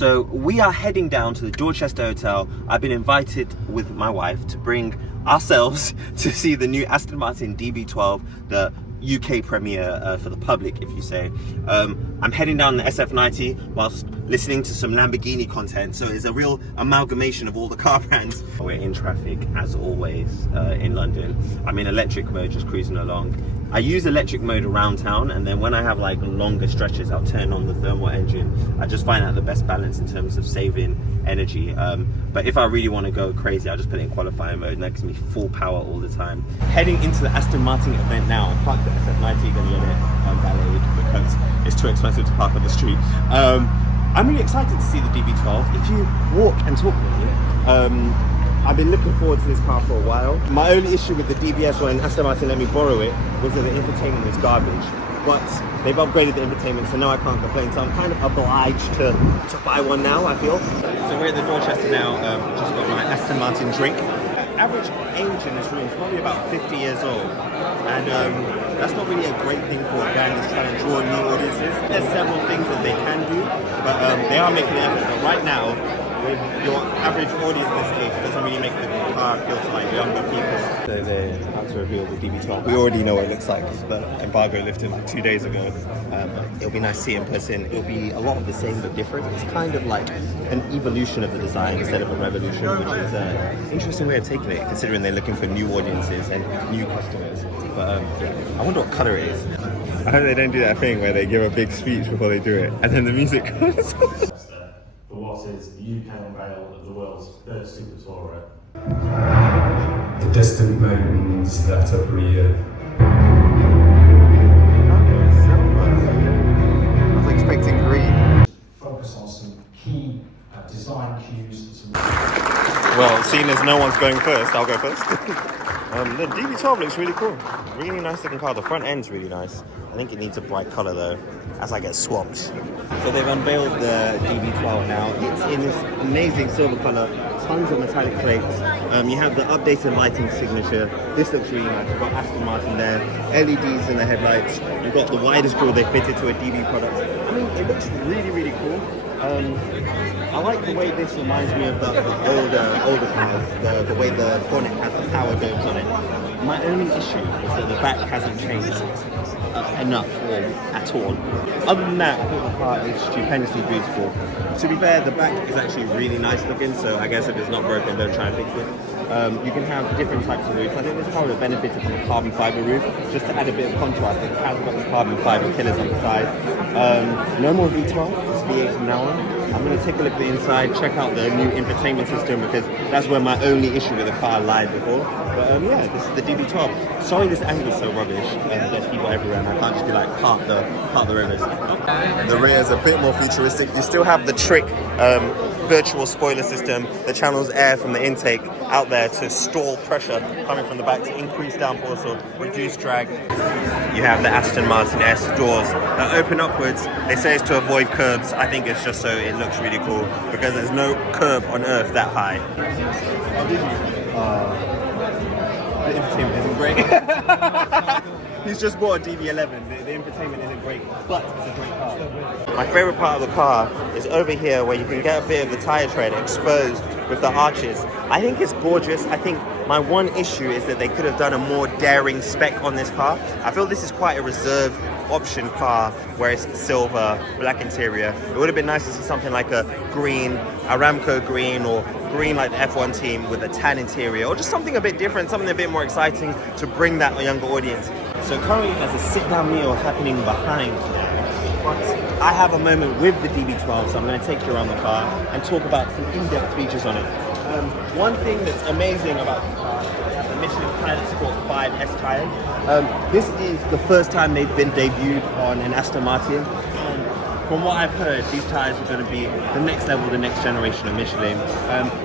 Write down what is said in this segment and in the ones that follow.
So we are heading down to the Dorchester Hotel. I've been invited with my wife to bring ourselves to see the new Aston Martin DB12, the UK premiere for the public, if you say. I'm heading down the SF90 whilst listening to some Lamborghini content, so it's a real amalgamation of all the car brands. We're in traffic as always in London. I'm in electric mode, just cruising along. I use electric mode around town, and then when I have like longer stretches, I'll turn on the thermal engine. I just find that the best balance in terms of saving energy. But if I really want to go crazy, I'll just put it in qualifying mode, and that gives me full power all the time. Heading into the Aston Martin event now. I parked the SF90, gonna get it valeted because it's too expensive to park on the street. I'm really excited to see the DB12. If you walk and talk with me, I've been looking forward to this car for a while. My only issue with the DBS when Aston Martin let me borrow it was that the infotainment was garbage. But they've upgraded the infotainment, so now I can't complain. So I'm kind of obliged to buy one now, I feel. So we're at the Dorchester now, just got my Aston Martin drink. Average age in this room is probably about 50 years old. And that's not really a great thing for a brand that's trying to draw new audiences. There's several things that they can do, but they are making an effort. But right now, with your average audience this age, it doesn't really make the car appeal to like younger people. So they're about to reveal the DB12. We already know what it looks like because the embargo lifted like 2 days ago. It'll be nice to see in person. It'll be a lot of the same but different. It's kind of like an evolution of the design instead of a revolution, which is an interesting way of taking it, considering they're looking for new audiences and new customers. But yeah, I wonder what colour it is. I hope they don't do that thing where they give a big speech before they do it and then the music comes. For what is the UK unveil of the world's first super tourer. The distant mountains that are rear. I was expecting green. Focus on some key design cues. Well, seeing as no one's going first, I'll go first. The DB12 looks really cool. Really nice looking car. The front end's really nice. I think it needs a bright colour though, as I get swamped. So they've unveiled the DB12 now. It's in this amazing silver colour, tons of metallic plates. You have the updated lighting signature. This looks really nice. You've got Aston Martin there, LEDs in the headlights. You've got the widest grille they fitted to a DB product. I mean, it looks really, really cool. I like the way this reminds me of the older cars, the way the bonnet has the power domes on it. My only issue is that the back hasn't changed enough or at all. Other than that, I think the car is stupendously beautiful. To be fair, the back is actually really nice looking, so I guess if it's not broken, don't try and fix it. You can have different types of roofs. I think this car would have benefited from a carbon fibre roof, just to add a bit of contrast. It has got the carbon fibre killers on the side. No more V12, it's V8 from now on. I'm going to take a look at the inside, check out the new infotainment system, because that's where my only issue with the car lied before. But yeah, this is the DB12. Sorry this angle's so rubbish, and there's people everywhere, and I can't just be like, park the rivers. The rear is a bit more futuristic. You still have the trick virtual spoiler system that channels air from the intake out there to stall pressure coming from the back to increase downforce or reduce drag. You have the Aston Martin S doors that open upwards. They say it's to avoid curbs. I think it's just so it looks really cool because there's no curb on earth that high. The infotainment isn't great. He's just bought a DB11. The infotainment isn't great, but it's a great car. My favourite part of the car is over here where you can get a bit of the tyre tread exposed with the arches. I think it's gorgeous. I think my one issue is that they could have done a more daring spec on this car. I feel this is quite a reserved option car where it's silver, black interior. It would have been nice to see something like a green, Aramco green, or green like the F1 team with a tan interior, or just something a bit different, something a bit more exciting to bring that younger audience. So currently there's a sit-down meal happening behind. I have a moment with the DB12, so I'm going to take you around the car and talk about some in-depth features on it. One thing that's amazing about the car is they have the Michelin Pilot Sport 5 S tyres. This is the first time they've been debuted on an Aston Martin. From what I've heard, these tyres are going to be the next level, the next generation of Michelin.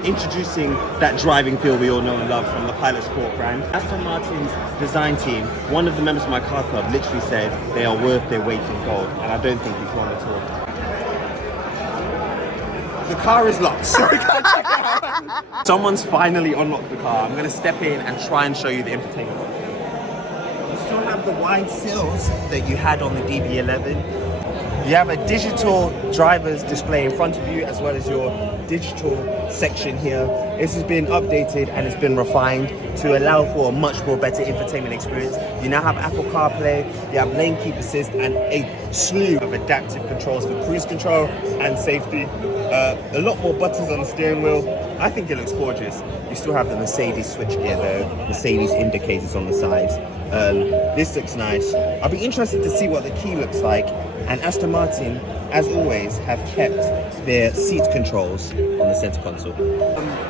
Introducing that driving feel we all know and love from the Pilot Sport brand. Aston Martin's design team, one of the members of my car club literally said they are worth their weight in gold, and I don't think he's wrong at all. The car is locked, so we can't check it out. Someone's finally unlocked the car. I'm going to step in and try and show you the infotainment. You still have the wide sills that you had on the DB11. You have a digital driver's display in front of you, as well as your digital section here. This has been updated and it's been refined to allow for a much more better infotainment experience. You now have Apple CarPlay, you have lane keep assist, and a slew of adaptive controls for cruise control and safety. A lot more buttons on the steering wheel. I think it looks gorgeous. You still have the Mercedes switchgear though, Mercedes indicators on the sides. This looks nice. I'll be interested to see what the key looks like. And Aston Martin, as always, have kept their seat controls on the center console.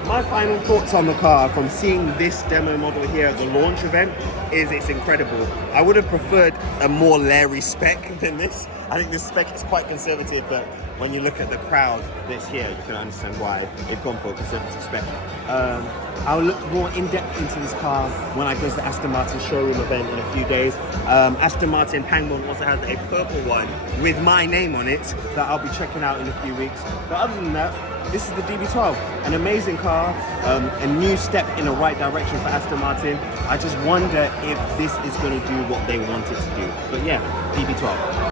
My final thoughts on the car from seeing this demo model here at the launch event is it's incredible. I would have preferred a more Larry spec than this. I think this spec is quite conservative, but when you look at the crowd that's here, you can understand why they've gone for a conservative spec. I'll look more in depth into this car when I go to the Aston Martin showroom event in a few days. Aston Martin Pangborn also has a purple one with my name on it that I'll be checking out in a few weeks. But other than that, this is the DB12, an amazing car, a new step in the right direction for Aston Martin. I just wonder if this is going to do what they want it to do. But yeah, DB12.